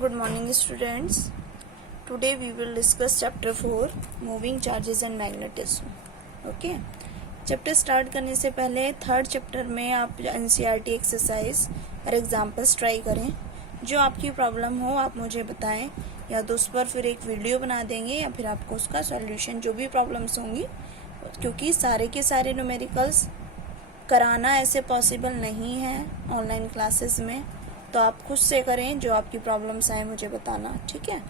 Good morning students. Today we will discuss chapter 4 moving charges and magnetism. Okay. Chapter start करने से पहले third chapter में आप NCERT exercise और examples try करें. जो आपकी प्रॉब्लम हो आप मुझे बताएं, या तो उस पर फिर एक वीडियो बना देंगे या फिर आपको उसका सॉल्यूशन जो भी प्रॉब्लम्स होंगी, क्योंकि सारे के सारे न्यूमेरिकल्स कराना ऐसे पॉसिबल नहीं है ऑनलाइन क्लासेस में, तो आप खुद से करें. जो आपकी प्रॉब्लम्स आए मुझे बताना. ठीक है,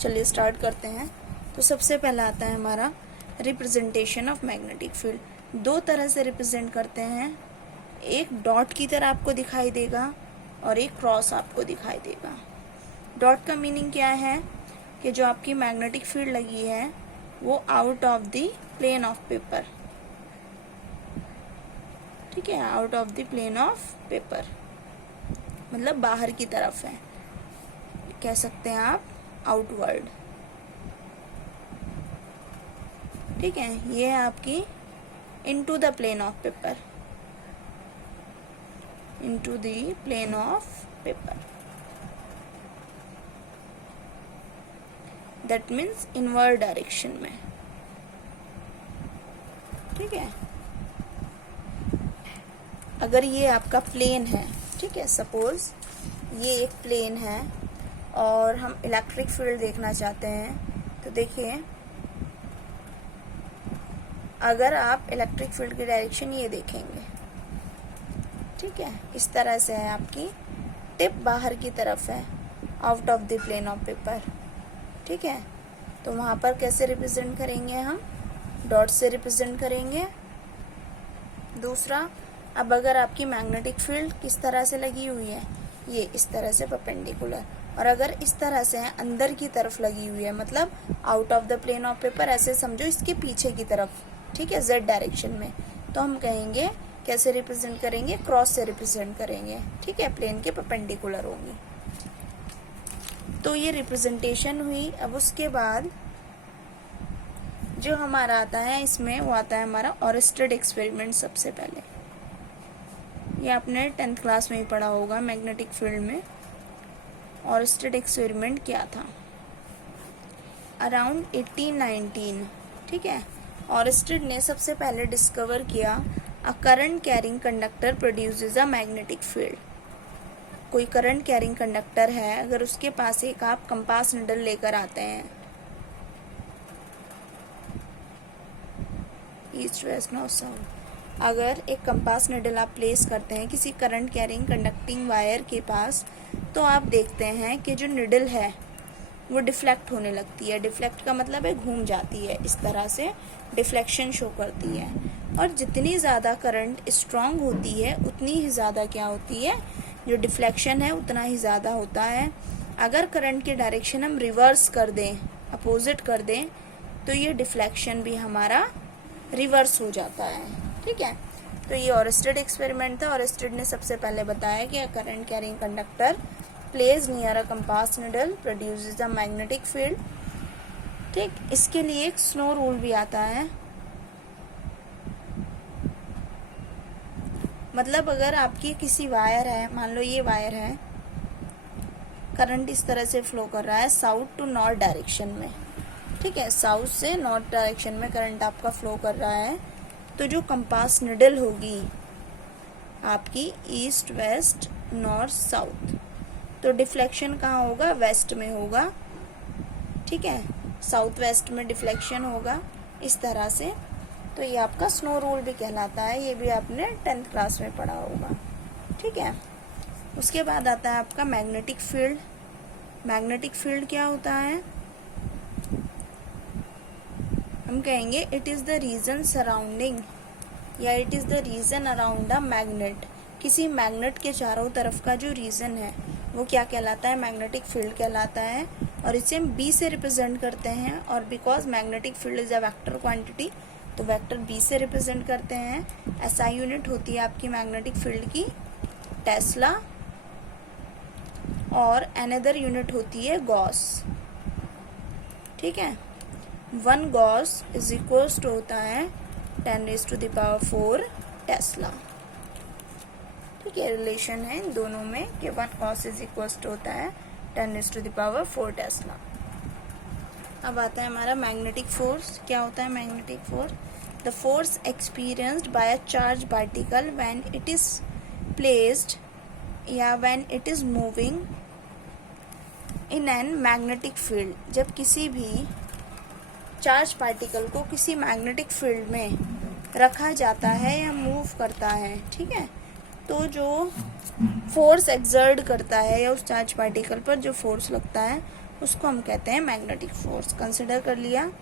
चलिए स्टार्ट करते हैं. तो सबसे पहला आता है हमारा रिप्रेजेंटेशन ऑफ मैग्नेटिक फील्ड. दो तरह से रिप्रेजेंट करते हैं. एक डॉट की तरह आपको दिखाई देगा और एक क्रॉस आपको दिखाई देगा. डॉट का मीनिंग क्या है कि जो आपकी मैग्नेटिक फील्ड लगी है वो out of the plane of paper. ठीक है, out of the plane of paper मतलब बाहर की तरफ है, कह सकते हैं आप आउटवर्ड. ठीक है, ये है आपकी into the plane of paper, into the plane of paper. That means inward direction में. ठीक है, अगर ये आपका प्लेन है, ठीक है, सपोज ये एक प्लेन है और हम इलेक्ट्रिक फील्ड देखना चाहते हैं, तो देखिए अगर आप इलेक्ट्रिक फील्ड की डायरेक्शन ये देखेंगे, ठीक है, इस तरह से है. आपकी टिप बाहर की तरफ है, out of the plane of paper. ठीक है, तो वहाँ पर कैसे रिप्रेजेंट करेंगे हम? डॉट से रिप्रेजेंट करेंगे. दूसरा, अब अगर आपकी मैग्नेटिक फील्ड किस तरह से लगी हुई है, ये इस तरह से परपेंडिकुलर, और अगर इस तरह से है अंदर की तरफ लगी हुई है, मतलब out of the plane of paper, ऐसे समझो इसके पीछे की तरफ, ठीक है, जेड डायरेक्शन में, तो हम कहेंगे कैसे रिप्रेजेंट करेंगे? क्रॉस से रिप्रेजेंट करेंगे. ठीक है, प्लेन के परपेंडिकुलर होंगी. तो ये रिप्रेजेंटेशन हुई. अब उसके बाद जो हमारा आता है इसमें, वो आता है हमारा ऑरेस्टेड एक्सपेरिमेंट. सबसे पहले ये आपने 10th क्लास में ही पढ़ा होगा मैग्नेटिक फील्ड में. ऑरेस्टेड एक्सपेरिमेंट क्या था? अराउंड 1819, ठीक है, ऑरेस्टेड ने सबसे पहले डिस्कवर किया a current carrying conductor produces a magnetic field. कोई करंट कैरिंग कंडक्टर है, अगर उसके पास एक आप कंपास निडल लेकर आते हैं, ईस्ट वेस्ट नॉर्थ साउथ, अगर एक कंपास निडल आप प्लेस करते हैं किसी करंट कैरिंग कंडक्टिंग वायर के पास, तो आप देखते हैं कि जो निडल है वो डिफ्लेक्ट होने लगती है. डिफ्लेक्ट का मतलब है घूम जाती है, इस तरह से डिफ्लेक्शन शो करती है. और जितनी ज़्यादा करंट स्ट्रांग होती है उतनी ही ज़्यादा क्या होती है, जो डिफ्लेक्शन है उतना ही ज़्यादा होता है. अगर करंट की डायरेक्शन हम रिवर्स कर दें, अपोजिट कर दें, तो ये डिफ्लेक्शन भी हमारा रिवर्स हो जाता है. ठीक है, तो ये ऑरेस्टेड एक्सपेरिमेंट था. ऑरेस्टेड ने सबसे पहले बताया कि current carrying conductor place near a compass needle produces a magnetic field. ठीक, इसके लिए एक स्नो रूल भी आता है. मतलब अगर आपकी किसी वायर है, मान लो ये वायर है, करंट इस तरह से फ्लो कर रहा है साउथ टू नॉर्थ डायरेक्शन में. ठीक है, साउथ से नॉर्थ डायरेक्शन में करंट आपका फ्लो कर रहा है, तो जो कंपास निडल होगी आपकी ईस्ट वेस्ट नॉर्थ साउथ, तो डिफ्लेक्शन कहाँ होगा? वेस्ट में होगा. ठीक है, साउथ वेस्ट में डिफ्लेक्शन होगा इस तरह से. तो ये आपका स्नो रूल भी कहलाता है. ये भी आपने 10th क्लास में पढ़ा होगा. ठीक है, उसके बाद आता है आपका मैग्नेटिक फील्ड. मैग्नेटिक फील्ड क्या होता है? हम कहेंगे it is the region surrounding, या it is the region around a magnet. किसी मैग्नेट के चारों तरफ का जो रीजन है वो क्या कहलाता है? मैग्नेटिक फील्ड कहलाता है. और इसे हम बी से रिप्रेजेंट करते हैं, और because magnetic field is a vector quantity, तो वेक्टर बी से रिप्रेजेंट करते हैं. एसआई यूनिट होती है आपकी मैग्नेटिक फील्ड की टेस्ला, और अनदर यूनिट होती है गॉस. ठीक है, 1 गॉस इज इक्वल्स टू होता है 10⁴ टेस्ला. ठीक है, रिलेशन है इन दोनों में कि 1 cos इज इक्वल्स टू होता है 10⁴ टेस्ला। अब आता है हमारा मैग्नेटिक फोर्स। क्या होता है magnetic force? The force experienced by a charge particle when it is placed या when it is moving in an magnetic field. जब किसी भी चार्ज पार्टिकल को किसी मैग्नेटिक फील्ड में रखा जाता है या मूव करता है, ठीक है, तो जो फोर्स एक्सर्ट करता है या उस चार्ज पार्टिकल पर जो फोर्स लगता है उसको हम कहते हैं मैग्नेटिक फोर्स। कंसिडर कर लिया,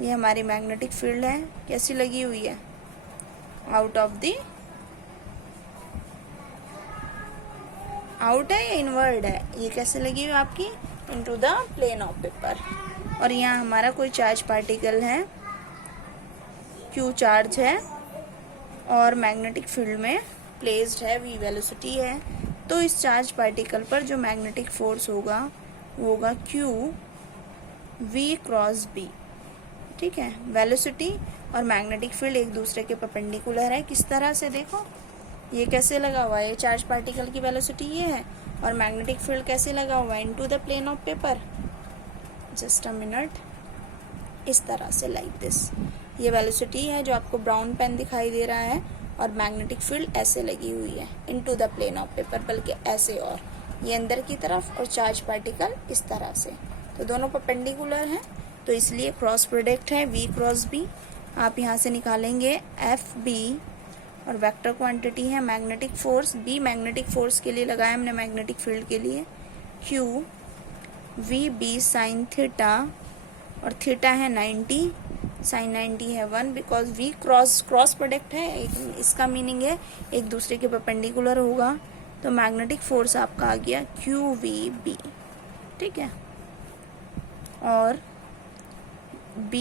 ये हमारी मैग्नेटिक फील्ड है, कैसी लगी हुई है? आउट ऑफ द आउट है या इनवर्ड है? ये कैसे लगी हुई आपकी? Into the plane of paper. और यहाँ हमारा कोई चार्ज पार्टिकल है, क्यू चार्ज है और मैग्नेटिक फील्ड में प्लेस्ड है, v वेलोसिटी है। तो इस चार्ज पार्टिकल पर जो मैग्नेटिक फोर्स होगा वो होगा q v क्रॉस b, ठीक है। वेलोसिटी और मैग्नेटिक फील्ड एक दूसरे के परपेंडिकुलर है। किस तरह से? देखो, ये कैसे लगा हुआ है? ये चार्ज पार्टिकल की वेलोसिटी ये है और मैग्नेटिक फील्ड कैसे लगा हुआ है? Into the plane of paper. Just a minute, इस तरह से, लाइक दिस। ये वेलोसिटी है जो आपको ब्राउन पेन दिखाई दे रहा है और मैग्नेटिक फील्ड ऐसे लगी हुई है into the plane of paper, बल्कि ऐसे, और ये अंदर की तरफ और चार्ज पार्टिकल इस तरह से। तो दोनों परपेंडिकुलर हैं, तो इसलिए क्रॉस प्रोडक्ट है v क्रॉस b। आप यहाँ से निकालेंगे एफ बी और वेक्टर क्वांटिटी है magnetic force. b magnetic force के लिए लगाया हमने, मैग्नेटिक फील्ड के लिए q V B sine theta, और थीटा है 90, साइन 90 है 1, बिकॉज वी क्रॉस प्रोडक्ट है, इसका मीनिंग है एक दूसरे के परपेंडिकुलर होगा। तो मैग्नेटिक फोर्स आपका आ गया क्यू वी बी, ठीक है। और B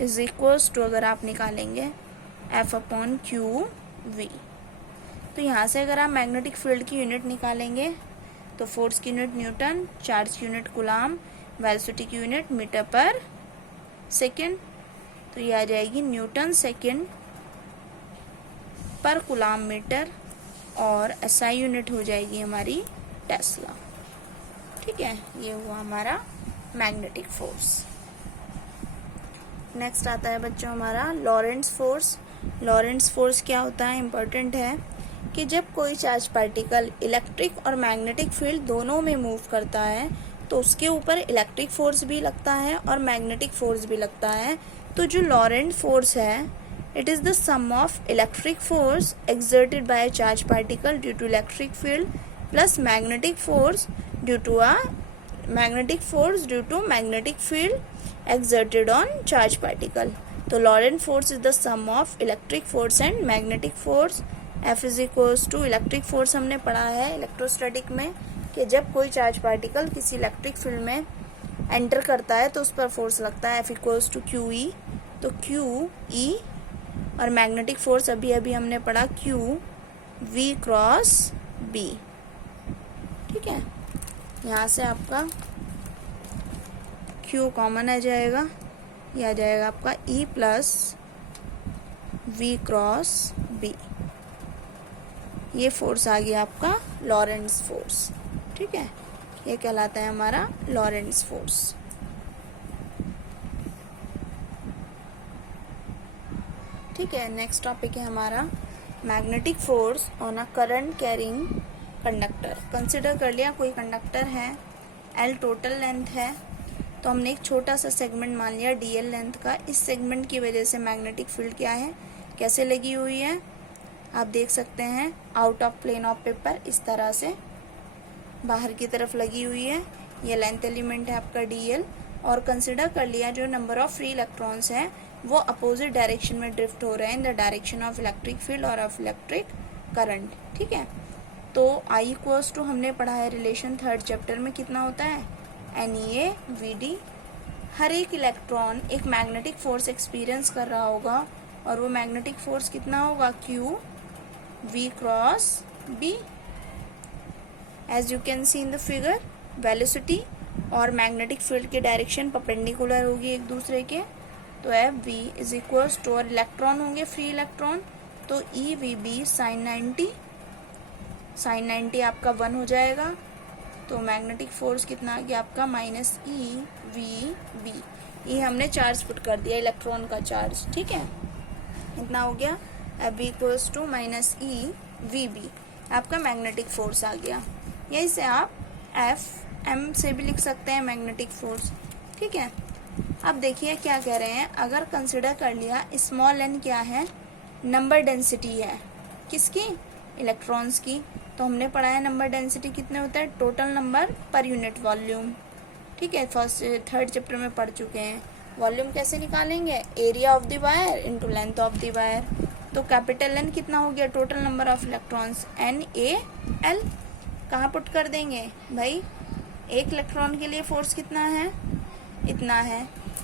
इज इक्वल्स टू, अगर आप निकालेंगे F अपॉन क्यू वी, तो यहाँ से अगर आप मैग्नेटिक फील्ड की यूनिट निकालेंगे तो फोर्स की यूनिट न्यूटन, चार्ज की यूनिट कूलाम, वेलोसिटी की यूनिट मीटर पर सेकेंड। तो ये आ जाएगी न्यूटन सेकेंड पर कूलाम मीटर, और SI यूनिट हो जाएगी हमारी टेस्ला, ठीक है। ये हुआ हमारा मैग्नेटिक फोर्स। नेक्स्ट आता है बच्चों हमारा लॉरेंट्ज फोर्स। लॉरेंट्ज फोर्स क्या होता है? इम्पोर्टेंट है कि जब कोई चार्ज पार्टिकल इलेक्ट्रिक और मैग्नेटिक फील्ड दोनों में मूव करता है तो उसके ऊपर इलेक्ट्रिक फोर्स भी लगता है और मैग्नेटिक फोर्स भी लगता है। तो जो लॉरेंट फोर्स है, it is the sum of electric force exerted by a charge particle due to electric field plus magnetic force due to magnetic field exerted on charge particle. तो Lorentz force is the sum of electric force and magnetic force. F is equals to, electric force हमने पढ़ा है electrostatic में कि जब कोई charge particle किसी electric field में एंटर करता है तो उस पर फोर्स लगता है, F equals to Q E. तो क्यू ई, और मैग्नेटिक फोर्स अभी हमने पढ़ा क्यू वी क्रॉस बी, ठीक है। यहाँ से आपका क्यू कॉमन आ जाएगा, यह आ जाएगा आपका E plus V cross B. ये फोर्स आ गया आपका लॉरेंट्ज फोर्स, ठीक है। ये कहलाता है हमारा लॉरेंट्ज फोर्स। ठीक है, नेक्स्ट टॉपिक है हमारा magnetic force on a current carrying conductor. Consider कर लिया कोई कंडक्टर है, L टोटल लेंथ है, तो हमने एक छोटा सा सेगमेंट मान लिया DL लेंथ का। इस सेगमेंट की वजह से मैग्नेटिक फील्ड क्या है, कैसे लगी हुई है, आप देख सकते हैं out of plane of paper, इस तरह से बाहर की तरफ लगी हुई है। ये लेंथ एलिमेंट है आपका DL। और कंसिडर कर लिया जो नंबर ऑफ फ्री इलेक्ट्रॉन्स है वो अपोजिट डायरेक्शन में ड्रिफ्ट हो रहे हैं in the direction of electric field और ऑफ इलेक्ट्रिक करंट, ठीक है। तो I इक्वल्स टू हमने पढ़ा है रिलेशन थर्ड चैप्टर में, कितना होता है NeA/VD। हर एक इलेक्ट्रॉन एक मैग्नेटिक फोर्स एक्सपीरियंस कर रहा होगा और वो मैग्नेटिक फोर्स कितना होगा Q V cross B। As you can see in the figure, velocity और मैग्नेटिक फील्ड की डायरेक्शन परपेंडिकुलर होगी एक दूसरे के, तो FV इज इक्वल्स टू, और इलेक्ट्रॉन होंगे फ्री इलेक्ट्रॉन, तो EVB साइन 90 आपका 1 हो जाएगा, तो मैग्नेटिक फोर्स कितना आ गया आपका माइनस ई वी बी। ये हमने चार्ज पुट कर दिया, इलेक्ट्रॉन का चार्ज, ठीक है। इतना हो गया F equals to minus E V B, आपका मैग्नेटिक फोर्स आ गया। यही से आप एफ एम से भी लिख सकते हैं मैग्नेटिक फोर्स, ठीक है। अब देखिए क्या कह रहे हैं, अगर कंसिडर कर लिया स्मॉल एन क्या है, नंबर डेंसिटी है, किसकी, इलेक्ट्रॉन्स की। तो हमने पढ़ा है नंबर डेंसिटी कितने होता है, total number per unit volume, ठीक है, फर्स्ट थर्ड चैप्टर में पढ़ चुके हैं। वॉल्यूम कैसे निकालेंगे, area of the wire into length of the wire. तो कैपिटल एन कितना हो गया, total number of electrons, N A L. कहाँ पुट कर देंगे भाई, एक इलेक्ट्रॉन के लिए फोर्स कितना है, इतना है।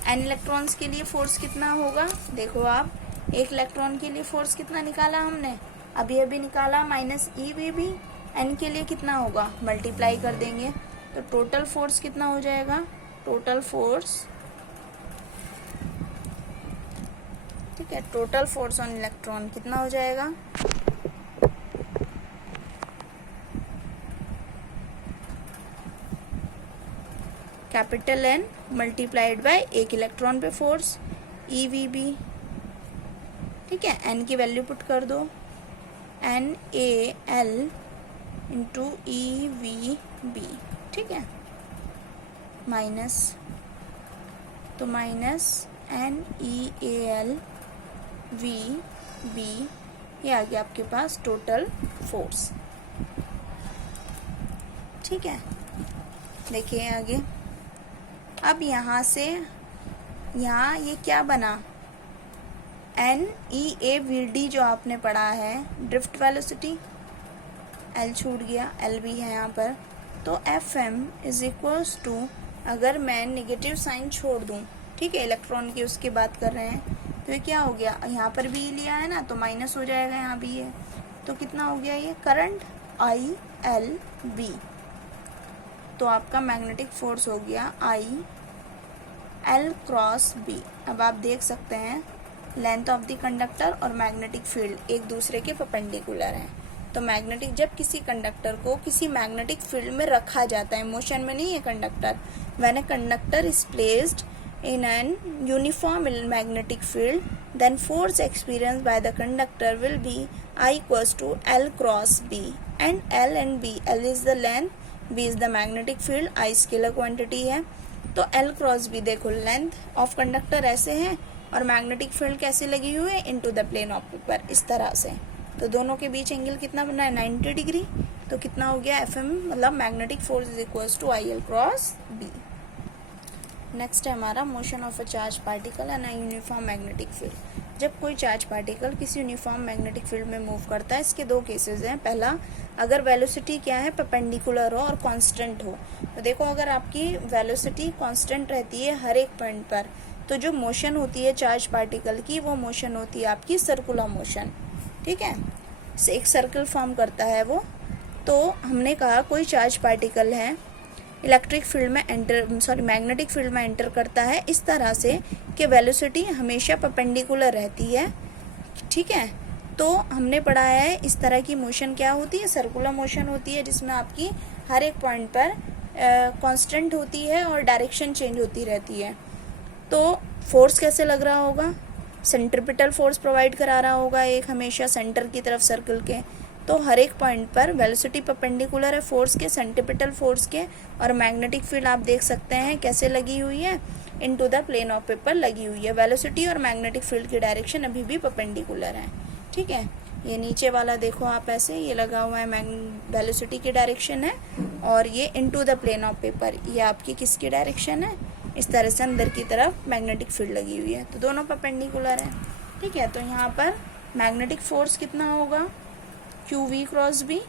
एन इलेक्ट्रॉन्स के लिए फोर्स कितना होगा, देखो आप, एक इलेक्ट्रॉन के लिए फोर्स कितना निकाला हमने, अभी निकाला, minus E V B. N के लिए कितना होगा, मल्टीप्लाई कर देंगे, तो टोटल फोर्स कितना हो जाएगा, टोटल फोर्स, ठीक है, टोटल फोर्स ऑन इलेक्ट्रॉन कितना हो जाएगा, कैपिटल एन मल्टीप्लाइड बाय एक इलेक्ट्रॉन पे फोर्स ई वी बी, ठीक है। एन की वैल्यू पुट कर दो, N A L into E V B, ठीक है, माइनस, तो minus N E A L V B, ये आ गया आपके पास टोटल फोर्स, ठीक है। देखिए आगे, अब यहाँ से यहाँ ये क्या बना, N E A V D जो आपने पढ़ा है, ड्रिफ्ट वेलोसिटी, एल छूट गया, एल भी है यहाँ पर, तो F M is equals to, अगर मैं नेगेटिव साइन छोड़ दूँ, ठीक है, इलेक्ट्रॉन की उसकी बात कर रहे हैं, तो ये क्या हो गया, यहाँ पर भी लिया है ना, तो माइनस हो जाएगा, यहाँ भी है, तो कितना हो गया ये करंट आई एल बी। तो आपका मैग्नेटिक फोर्स हो गया आई एल क्रॉस बी। अब आप देख सकते हैं लेंथ ऑफ द कंडक्टर और मैग्नेटिक फील्ड एक दूसरे के परपेंडिकुलर हैं। तो मैग्नेटिक, जब किसी कंडक्टर को किसी मैग्नेटिक फील्ड में रखा जाता है, मोशन में नहीं है conductor, when a conductor is placed in an uniform magnetic field, then force experienced by the conductor will be I equals to L cross B, and B, L is the length, B is the magnetic field, I scalar quantity है। तो L cross B देखो, length of conductor ऐसे है और magnetic field कैसे लगी हुई है, into the plane of paper, इस तरह से। तो दोनों के बीच एंगल कितना बना है, 90 डिग्री। तो कितना हो गया, एफ एम मतलब magnetic force is equals to I L cross B. Next है हमारा motion of a charge particle and a uniform magnetic field. जब कोई चार्ज पार्टिकल किसी यूनिफॉर्म मैग्नेटिक फील्ड में मूव करता है, इसके दो केसेस हैं। पहला, अगर वेलोसिटी क्या है, परपेंडिकुलर हो और कांस्टेंट हो। तो देखो, अगर आपकी वेलोसिटी कांस्टेंट रहती है हर एक पॉइंट पर, तो जो मोशन होती है चार्ज पार्टिकल की, वो मोशन होती है आपकी सर्कुलर मोशन, ठीक है, एक सर्कल फॉर्म करता है वो। तो हमने कहा कोई चार्ज पार्टिकल है, इलेक्ट्रिक फील्ड में मैग्नेटिक फील्ड में एंटर करता है इस तरह से कि वेलोसिटी हमेशा परपेंडिकुलर रहती है, ठीक है। तो हमने पढ़ा है इस तरह की मोशन क्या होती है, सर्कुलर मोशन होती है, जिसमें आपकी हर एक पॉइंट पर कांस्टेंट होती है और डायरेक्शन चेंज होती रहती है। तो फोर्स कैसे लग रहा होगा, सेंट्रिपिटल फोर्स प्रोवाइड करा रहा होगा एक, हमेशा सेंटर की तरफ सर्कल के। तो हर एक पॉइंट पर वेलोसिटी परपेंडिकुलर है फोर्स के, सेंट्रिपिटल फोर्स के, और मैग्नेटिक फील्ड आप देख सकते हैं कैसे लगी हुई है, into the plane of paper लगी हुई है। वेलोसिटी और मैग्नेटिक फील्ड की डायरेक्शन अभी भी परपेंडिकुलर है, ठीक है। ये नीचे वाला देखो आप, ऐसे ये लगा हुआ है, वेलोसिटी की डायरेक्शन है, और ये into the plane of paper, ये आपकी किसकी डायरेक्शन है, इस तरह से अंदर की तरफ मैग्नेटिक फील्ड लगी हुई है। तो दोनों परपेंडिकुलर है, ठीक है। तो यहाँ पर मैग्नेटिक फोर्स कितना होगा, Q V cross B,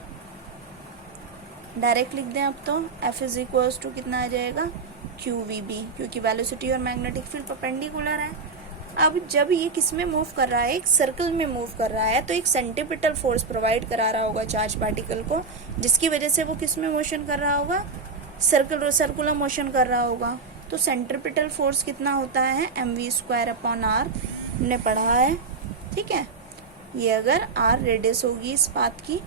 direct लिख दें अब तो, एफ इज इक्वल्स टू कितना आ जाएगा, क्यू वी बी, क्योंकि वेलोसिटी और मैग्नेटिक फील्ड परपेंडिकुलर है। अब जब ये किस में मूव कर रहा है, एक सर्कल में मूव कर रहा है, तो एक सेंट्रिपिटल फोर्स प्रोवाइड करा रहा होगा चार्ज पार्टिकल को, जिसकी वजह से वो किस में मोशन कर रहा होगा, सर्कुलर मोशन कर रहा होगा। तो सेंट्रिपिटल फोर्स कितना होता है, mv² अपॉन आर, हमने पढ़ा है, ठीक है। ये अगर आर रेडियस होगी इस पाथ की,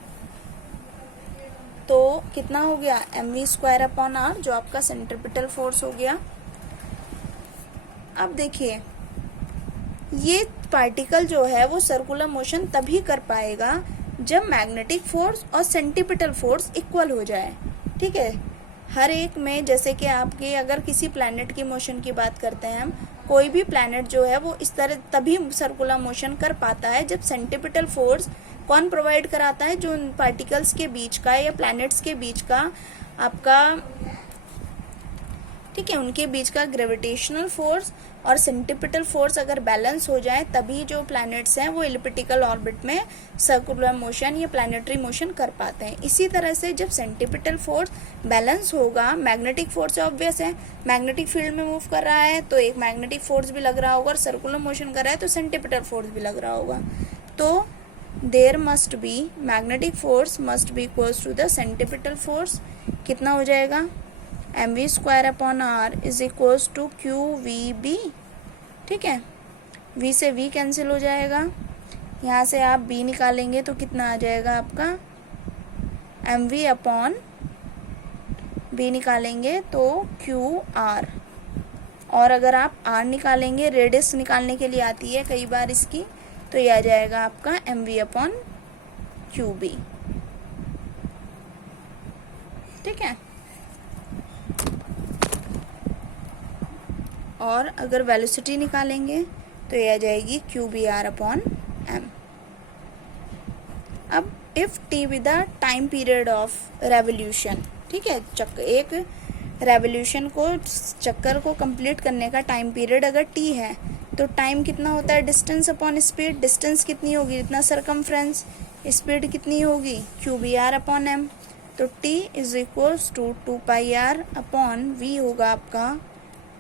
तो कितना हो गया, mv² अपॉन आर, जो आपका सेंट्रिपिटल फोर्स हो गया। अब देखिए ये पार्टिकल जो है वो सर्कुलर मोशन तभी कर पाएगा जब मैग्नेटिक फोर्स और सेंट्रिपिटल फोर्स इक्वल हो जाए। ठीक है, हर एक में, जैसे कि आपके अगर किसी प्लैनेट की मोशन की बात करते हैं हम, कोई भी प्लैनेट जो है वो इस तरह तभी सर्कुलर मोशन कर पाता है जब सेंट्रिपिटल फोर्स कौन प्रोवाइड कराता है, जो पार्टिकल्स के बीच का या प्लैनेट्स के बीच का आपका, ठीक है, उनके बीच का ग्रेविटेशनल फोर्स और सेंट्रिपिटल फोर्स अगर बैलेंस हो जाए तभी जो प्लैनेट्स हैं वो एलिप्टिकल ऑर्बिट में सर्कुलर मोशन या प्लैनेटरी मोशन कर पाते हैं। इसी तरह से जब सेंट्रिपिटल फोर्स बैलेंस होगा, मैग्नेटिक फोर्स ऑब्वियस है, मैग्नेटिक फील्ड में मूव कर रहा है तो एक मैग्नेटिक फोर्स भी लग रहा होगा, और सर्कुलर मोशन कर रहा है तो सेंट्रिपिटल फोर्स भी लग रहा होगा। तो there must be, magnetic force must be equals to the centripetal force. कितना हो जाएगा, mv² upon R is equals to QVB। ठीक है, v से v कैंसिल हो जाएगा, यहाँ से आप b निकालेंगे तो कितना आ जाएगा आपका, mv अपॉन b निकालेंगे तो QR, और अगर आप r निकालेंगे, रेडियस निकालने के लिए आती है कई बार इसकी, तो ये आ जाएगा आपका mv अपॉन QB। ठीक है, और अगर वेलोसिटी निकालेंगे तो ये आ जाएगी QBR अपॉन m। अब if t with the time period of revolution, ठीक है, एक रेवोल्यूशन को, चक्कर को कंप्लीट करने का टाइम पीरियड अगर t है तो टाइम कितना होता है, डिस्टेंस अपॉन स्पीड, डिस्टेंस कितनी होगी, इतना सरकमफ्रेंस, स्पीड कितनी होगी, QBR अपॉन m। तो t is equals to 2πr upon v होगा आपका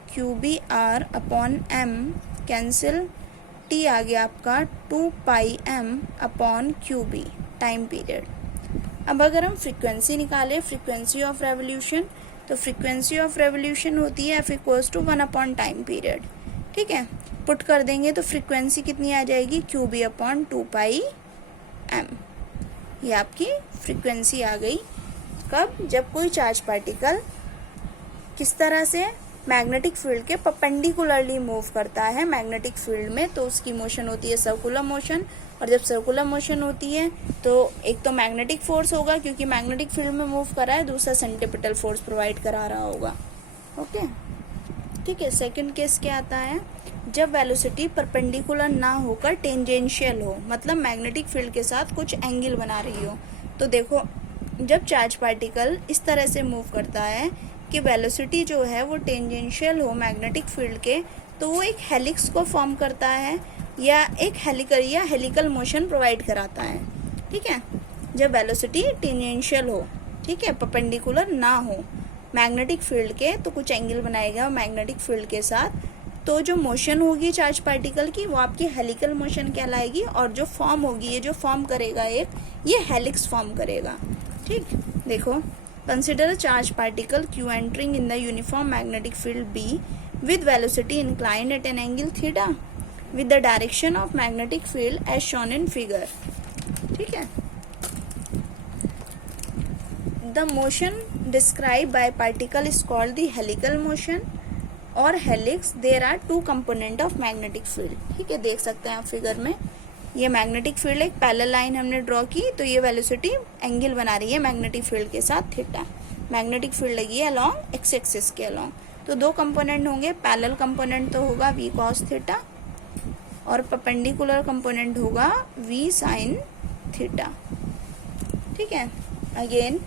QBR upon m, cancel, t आ गया आपका 2πm upon QB, time period. अब अगर हम फ्रीक्वेंसी निकालें, फ्रीक्वेंसी ऑफ रेवोल्यूशन, तो फ्रीक्वेंसी ऑफ रेवोल्यूशन होती है F equals to 1 upon time period. ठीक है, पुट कर देंगे तो फ्रीक्वेंसी कितनी आ जाएगी, QB अपॉन 2πm। ये आपकी फ्रीक्वेंसी आ गई। कब, जब कोई चार्ज पार्टिकल किस तरह से मैग्नेटिक फील्ड के परपेंडिकुलरली मूव करता है मैग्नेटिक फील्ड में, तो उसकी मोशन होती है सर्कुलर मोशन। और जब सर्कुलर मोशन होती है तो एक तो मैग्नेटिक फोर्स होगा क्योंकि मैग्नेटिक फील्ड में मूव कर रहा है, दूसरा सेंट्रिपिटल फोर्स प्रोवाइड करा रहा होगा। ओके, ठीक है। सेकंड केस क्या आता है, जब वेलोसिटी परपेंडिकुलर ना होकर टेंजेंशियल हो, मतलब मैग्नेटिक फील्ड के साथ कुछ एंगल बना रही हो। तो देखो, जब चार्ज पार्टिकल इस तरह से मूव करता है कि वेलोसिटी जो है वो टेंजेंशियल हो मैग्नेटिक फील्ड के, तो वो एक हेलिक्स को फॉर्म करता है या एक हेलिकल मोशन प्रोवाइड कराता है। ठीक है, जब वेलोसिटी टेंजेंशियल हो, ठीक है, परपेंडिकुलर ना हो मैग्नेटिक फील्ड के, तो कुछ एंगल बनाएगा मैग्नेटिक फील्ड के साथ, तो जो मोशन होगी चार्ज पार्टिकल की वो आपकी हेलिकल मोशन कहलाएगी। और जो फॉर्म होगी, ये जो फॉर्म करेगा एक, ये हेलिक्स फॉर्म करेगा। ठीक, देखो, consider a charged particle q entering in the uniform magnetic field B with velocity inclined at an angle theta with the direction of magnetic field as shown in figure। ठीक है, the motion described by particle is called the helical motion और helix। there are two component of magnetic field। ठीक है, देख सकते हैं आप figure में, ये मैग्नेटिक फील्ड एक पैरेलल लाइन हमने ड्रॉ की, तो ये वेलोसिटी एंगल बना रही है मैग्नेटिक फील्ड के साथ थीटा। मैग्नेटिक फील्ड लगी है अलोंग एक्स एक्सिस के अलोंग। तो दो कंपोनेंट होंगे, पैरेलल कंपोनेंट तो होगा v cos थीटा और परपेंडिकुलर कंपोनेंट होगा v sin थीटा। ठीक है, अगेन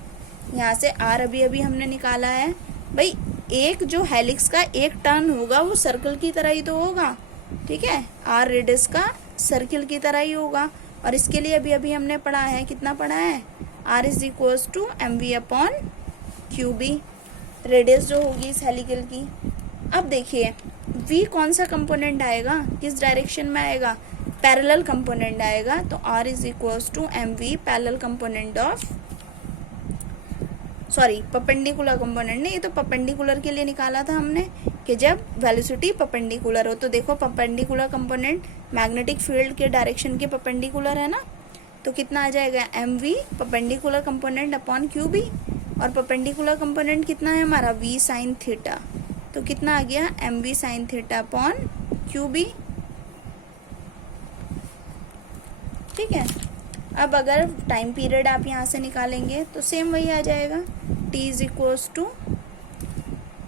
यहाँ से r अभी अभी हमने निकाला है। भाई, एक जो हेलिक्स का एक टर्न होगा वो सर्कल की तरह ही तो होगा। ठीक है, r रेडियस का सर्किल की तरह ही होगा। और इसके लिए अभी अभी हमने पढ़ा है, कितना पढ़ा है, r is equals to mv upon QB, radius जो होगी इस हेलिकल की। अब देखिए, v कौन सा कंपोनेंट आएगा, किस डायरेक्शन में आएगा, पैरेलल कंपोनेंट आएगा। तो r is equals to mv parallel component of, sorry perpendicular component नहीं, ये तो परपेंडिकुलर के लिए निकाला था हमने कि जब वेलोसिटी परपेंडिकुलर हो। तो देखो, परपेंडिकुलर कंपोनेंट मैग्नेटिक फील्ड के डायरेक्शन के परपेंडिकुलर है ना, तो कितना आ जाएगा M V perpendicular component upon Q B, और परपेंडिकुलर कंपोनेंट कितना है हमारा वी साइन थीटा, तो कितना आ गया M V sine theta upon Q B. ठीक है, अब अगर टाइम पीरियड आप यहाँ से निकालेंगे तो सेम वही आ जाएगा, T is equals to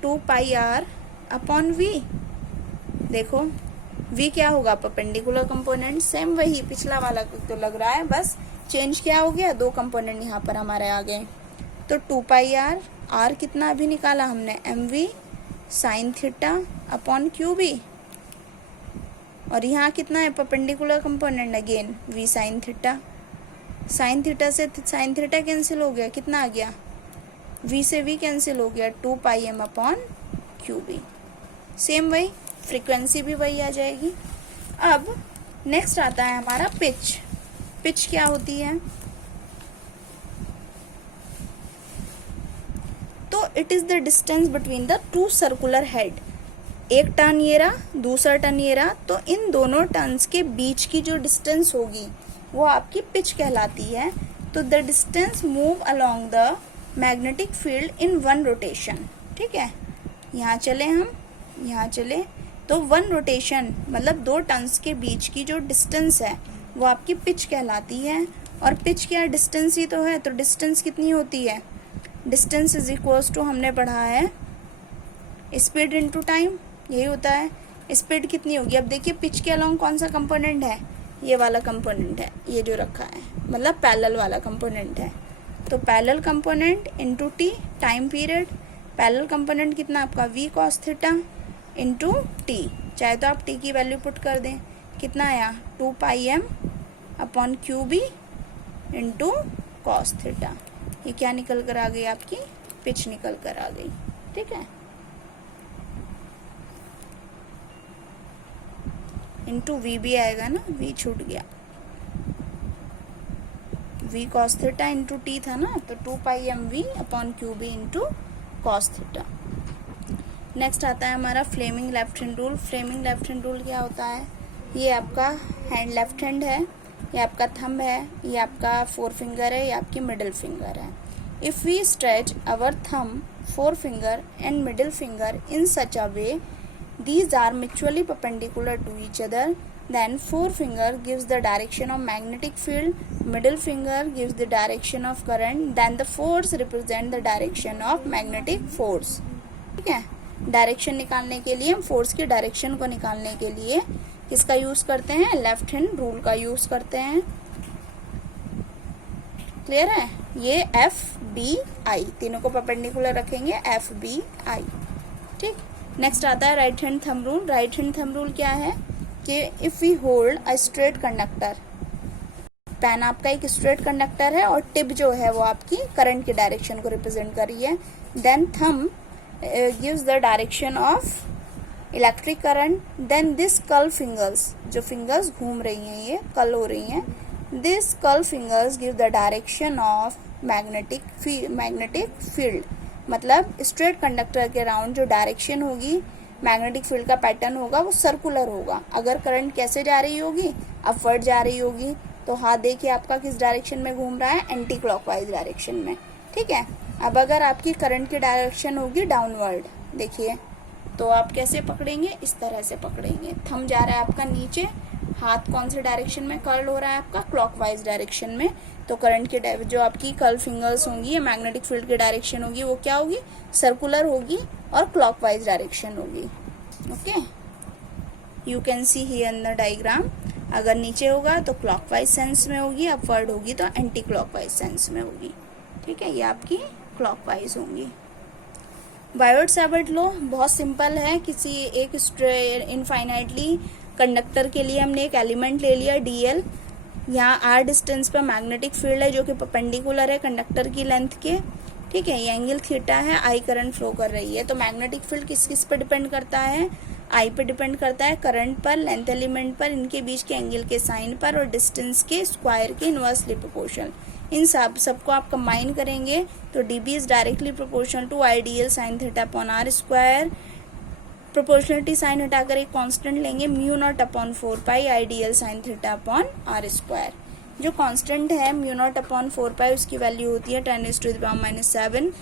2πr upon V. देखो v क्या होगा परपेंडिकुलर कंपोनेंट, सेम वही पिछला वाला तो लग रहा है, बस चेंज क्या हो गया, दो कंपोनेंट यहाँ पर हमारे आ गए। तो 2πr, r कितना अभी निकाला हमने M V sine theta upon Q B, और यहाँ कितना है perpendicular component again v sine theta. Sine theta से साइन थीटा कैंसिल हो गया, कितना आ गया v से v कैंसिल हो गया 2πm upon Q B. Same वही फ्रीक्वेंसी भी वही आ जाएगी। अब नेक्स्ट आता है हमारा पिच। पिच क्या होती है, तो it is the distance between the two circular head. एक टर्न ये रहा, दूसरा टर्न ये रहा, तो इन दोनों टर्न्स के बीच की जो डिस्टेंस होगी वो आपकी पिच कहलाती है। तो the distance move along the magnetic field in one rotation. ठीक है, यहाँ चले हम, यहाँ चले, तो वन रोटेशन मतलब दो टर्न्स के बीच की जो डिस्टेंस है वो आपकी पिच कहलाती है। और पिच क्या डिस्टेंस ही तो है, तो डिस्टेंस कितनी होती है, डिस्टेंस इज इक्वल्स टू हमने पढ़ा है स्पीड इनटू टाइम, यही होता है। स्पीड कितनी होगी, अब देखिए पिच के अलोंग कौन सा कंपोनेंट है, ये वाला कंपोनेंट है, ये जो रखा है मतलब पैरेलल वाला कंपोनेंट है। तो parallel component into T time period, parallel component कितना आपका v cos theta into T, चाहे तो आप t की वैल्यू पुट कर दें, कितना आया 2πm upon Q B into cos theta. ये क्या निकल कर आ गई आपकी पिच निकल कर आ गई। ठीक है, इंटू वी भी आएगा ना, v छूट गया, v cos theta into T था ना, तो 2πm v upon Q B into cos theta. Next आता है हमारा Fleming left hand rule. Fleming left hand rule क्या होता है, ये आपका हैंड लेफ्ट हैंड है, ये आपका थंब है, ये आपका फोर फिंगर है, ये आपकी मिडिल फिंगर है। If we stretch our thumb, forefinger and middle finger in such a way these are mutually perpendicular to each other, then forefinger gives the direction of magnetic field, middle finger gives the direction of current, then the force represent the direction of magnetic force। ठीक है, direction निकालने के लिए, हम force की direction को निकालने के लिए किसका यूज करते हैं, लेफ्ट हैंड रूल का यूज करते हैं। क्लियर है, ये एफ बी आई तीनों को परपेंडिकुलर रखेंगे, एफ बी आई। ठीक, नेक्स्ट आता है right hand thumb rule. Right hand thumb rule क्या है कि if we hold a straight conductor, pen आपका एक स्ट्रेट कंडक्टर है और टिप जो है वो आपकी करंट की डायरेक्शन को रिप्रेजेंट कर रही है, then thumb gives the direction of electric current, then this curl fingers, जो फिंगर्स घूम रही हैं ये कर्ल हो रही हैं, this curl fingers give the direction of magnetic field. मतलब स्ट्रेट कंडक्टर के अराउंड जो डायरेक्शन होगी, मैग्नेटिक फील्ड का पैटर्न होगा वो सर्कुलर होगा। अगर करंट कैसे जा रही होगी, अपवर्ड जा रही होगी, तो हाथ देखिए आपका किस डायरेक्शन में घूम रहा है, एंटी क्लॉकवाइज डायरेक्शन में। ठीक है, अब अगर आपकी करंट की डायरेक्शन होगी डाउनवर्ड, देखिए तो आप कैसे पकड़ेंगे, इस तरह से पकड़ेंगे। थंब जा रहा है आपका नीचे, हाथ कौन से डायरेक्शन में कर्ल हो रहा है आपका, क्लॉकवाइज डायरेक्शन में, तो करंट की जो आपकी कर्ल फिंगर्स होंगी, मैग्नेटिक फील्ड की डायरेक्शन होगी वो क्या होगी, सर्कुलर होगी और क्लॉकवाइज डायरेक्शन होगी। Okay, you can see here in the diagram, अगर नीचे होगा तो क्लॉकवाइज सेंस में होगी, अपवर्ड होगी तो एंटी क्लॉकवाइज सेंस में होगी। ठीक है, ये आपकी क्लॉकवाइज होंगी। बायोट सावर्ट लॉ बहुत सिंपल है, किसी एक इनफाइनाइटली कंडक्टर के लिए हमने एक एलिमेंट ले लिया dl, यहाँ r डिस्टेंस पर मैग्नेटिक फील्ड है जो कि परपेंडिकुलर है कंडक्टर की लेंथ के। ठीक है, ये एंगल थीटा है, I करंट फ्लो कर रही है, तो मैग्नेटिक फील्ड किस किस पर डिपेंड करता है, I पे डिपेंड करता है, करंट पर, लेंथ एलिमेंट पर, इनके बीच के एंगल के साइन पर और डिस्टेंस के स्क्वायर के इनवर्सली प्रोपोर्शनल। इन सबको आप कंबाइन करेंगे तो dB is directly proportional to IDL sine theta upon r square. Proportionality sign हटाकर एक कांस्टेंट लेंगे, mu naught upon 4 pi IDL sine theta upon r square. जो कांस्टेंट है म्यू नॉट अपॉन 4 पाई, उसकी वैल्यू होती है 10⁻⁻⁷।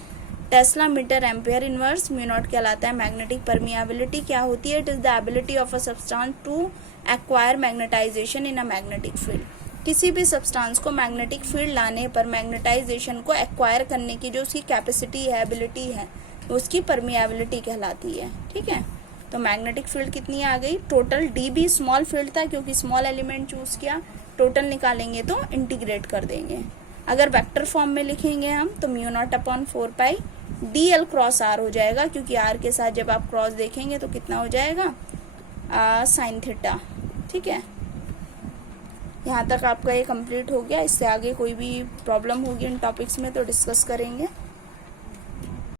Tesla metre ampere inverse mu naught कहलाता है। मैग्नेटिक परमिएबिलिटी क्या होती है? It is the ability of a substance to acquire magnetisation in a magnetic field. किसी भी सब्सटेंस को मैग्नेटिक फील्ड लाने पर मैग्नेटाइजेशन को एक्वायर करने की जो उसकी कैपेसिटी है, एबिलिटी है, उसकी परमिएबिलिटी कहलाती है। ठीक है, तो मैग्नेटिक फील्ड कितनी आ गई? टोटल डी भी स्मॉल फील्ड था क्योंकि स्मॉल एलिमेंट चूज किया, टोटल निकालेंगे तो इंटीग्रेट कर देंगे। अगर वेक्टर फॉर्म में लिखेंगे हम तो म्यू नॉट अपॉन 4 पाई dl क्रॉस r हो जाएगा, क्योंकि r के साथ जब आप क्रॉस देखेंगे तो कितना हो जाएगा? Sine theta. ठीक है, यहाँ तक आपका ये कंप्लीट हो गया। इससे आगे कोई भी प्रॉब्लम होगी इन टॉपिक्स में तो डिस्कस करेंगे।